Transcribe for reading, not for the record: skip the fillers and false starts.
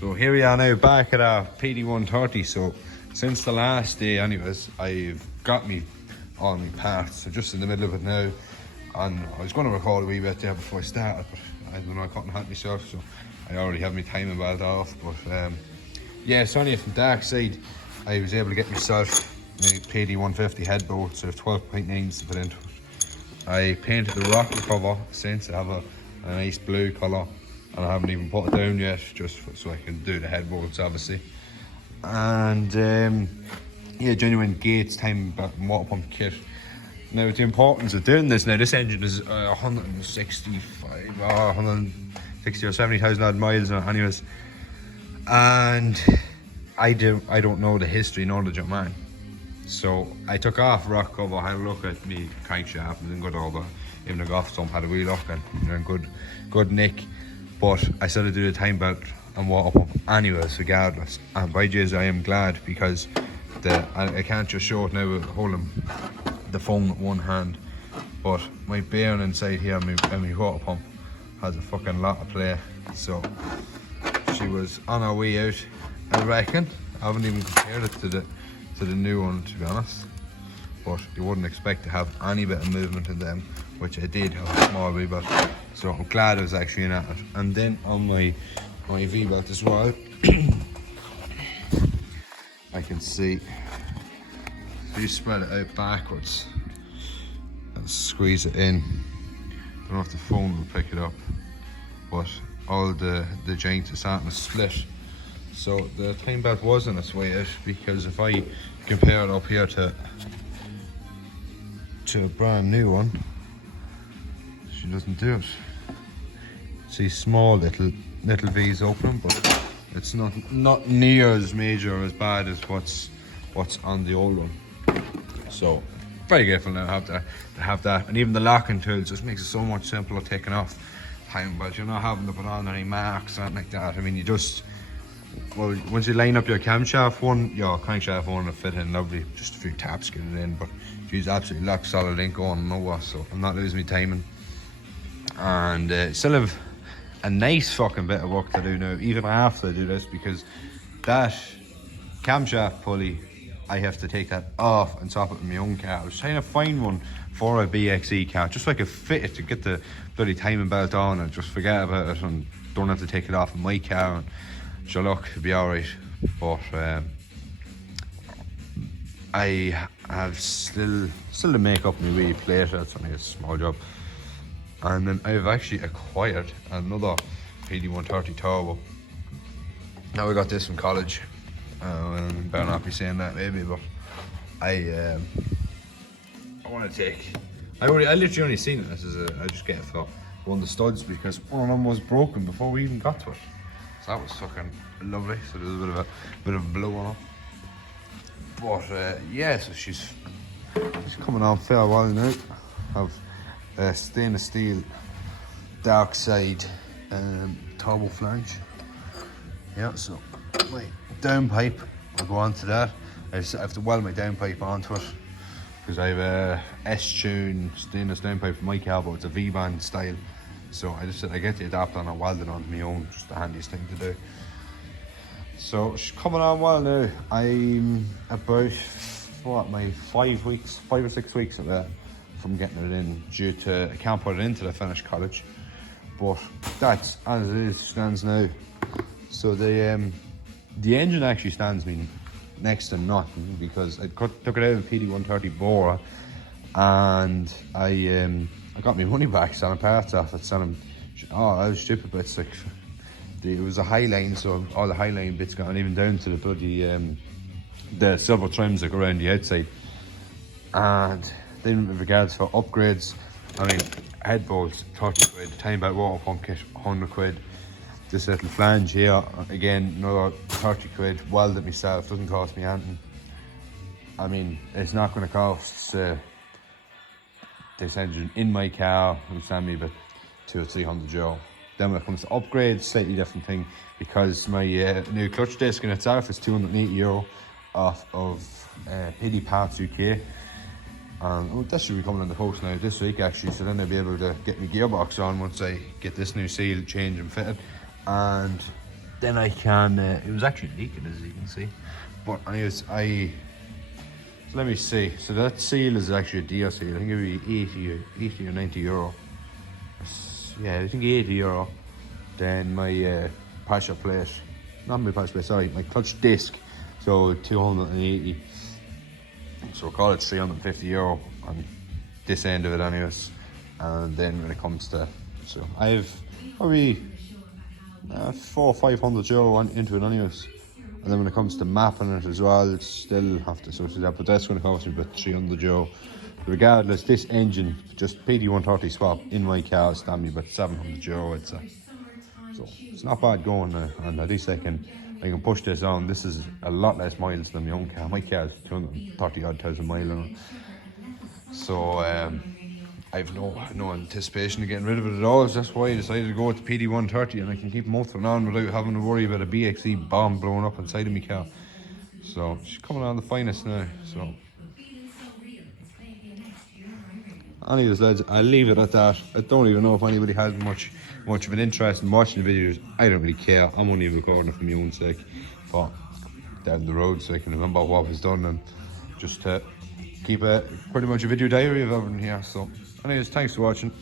So here we are now back at our PD130. So since the last day anyways, I've got me all my parts. So just in the middle of it now. And I was going to record a wee bit there before I started, but I don't know, I couldn't help myself. So I already have my timing belt off. But yeah, it's only from dark side. I was able to get myself a PD150 head bolt, so 12.9s to put into it. I painted the rocker cover since. I have a nice blue colour. And I haven't even put it down yet, just so I can do the head bolts obviously. And yeah, genuine gates, time belt and water pump kit. Now the importance of doing this, now this engine is 160 or 70,000 odd miles on it anyways. And I don't know the history knowledge of mine. So I took off rock cover, had a look at me crankshaft, and then good over. Even the golf stump had a wee look and good nick. But I still had to do the time belt and water pump anyways, regardless. And by J's, I am glad because I can't just show it now with holding the phone with one hand. But my bearing inside here and my water pump has a fucking lot of play. So she was on her way out, I reckon. I haven't even compared it to the new one, to be honest. But you wouldn't expect to have any bit of movement in them, which I did have a small wee bit. So I'm glad I was actually in it. And then on my V-belt as well, I can see, so you spread it out backwards and squeeze it in. Don't know if the phone will pick it up, but all the joints are starting to split. So the time belt was on its way out, because if I compare it up here to a brand new one, she doesn't do it. See, small little V's open, but it's not near as major or as bad as what's on the old one. So very grateful now to have that, and even the locking tools just makes it so much simpler taking off time belt. You're not having to put on any marks or anything like that. I mean, you just, well, once you line up your camshaft one, your crankshaft one will fit in lovely. Just a few taps get it in, but she's absolutely lock solid, ain't going nowhere. So I'm not losing my timing, and still have a nice fucking bit of work to do now, even after I do this, because that camshaft pulley, I have to take that off and swap it in my own car. I was trying to find one for a BXE car, just so I could fit it to get the bloody timing belt on and just forget about it and don't have to take it off in my car. And sure, look, it'll be alright. But I have still to make up my wee plate. It's only a small job. And then I've actually acquired another PD130 turbo. Now I got this from college. I better not be saying that maybe, but I want to take. I literally only seen it. I just get it for one of the studs because one of them was broken before we even got to it. So that was fucking lovely. So there's a bit of a blow on it. But yeah, so she's coming on fair well now. Have stainless steel dark side turbo flange. Yeah, so my downpipe, I'll go on to that. I have to weld my downpipe onto it because I have a S-tune stainless downpipe for my car, but it's a V-band style. So I get the adapter and I weld it onto my own, just the handiest thing to do. So she's coming on well now. I'm about, my 5 or 6 weeks of that from getting it in, due to I can't put it in till I finish college. But that's as it is, stands now. So the engine actually stands me next to nothing, because I took it out of PD130 bore, and I got my money back selling parts off it, selling. Oh, I was stupid, but it's like it was a Highline, so all the Highline bits got, and even down to the bloody the silver trims that go around the outside. And then with regards for upgrades, I mean, head bolts 30 quid, time belt water pump kit 100 quid. This little flange here, again, another 30 quid, welded myself, doesn't cost me anything. I mean, it's not going to cost this engine in my car, it'll stand me about 200 or 300 euro. Then when it comes to upgrades, slightly different thing, because my new clutch disc in itself is 280 euro off of PD Parts UK. And this should be coming in the post now this week actually, so then I'll be able to get my gearbox on once I get this new seal changed and fitted. And then I can, it was actually leaking as you can see. But anyways, so let me see. So that seal is actually a deal seal. I think it would be 80 or 90 euro. Yeah, I think €80. Then my pressure plate, not my pressure plate, sorry, my clutch disc. So 280. So we'll call it €350 on this end of it anyways. And then when it comes to, so I've probably €400 or €500 into it anyways. And then when it comes to mapping it as well, still have to sort of that, but that's going to cost me about €300. Regardless, this engine, just PD130 swap in my car, stand me about €700, I'd say. So it's not bad going, and at least I can push this on. This is a lot less miles than my own car. My car is 230 odd thousand miles on it. So I've no anticipation of getting rid of it at all. So that's why I decided to go with the PD130, and I can keep motoring on without having to worry about a BXE bomb blowing up inside of my car. So she's coming on the finest now. So anyways lads, I'll leave it at that. I don't even know if anybody has much of an interest in watching the videos. I don't really care. I'm only recording it for my own sake, for down the road, so I can remember what was done and just keep pretty much a video diary of everything here. So anyways, thanks for watching.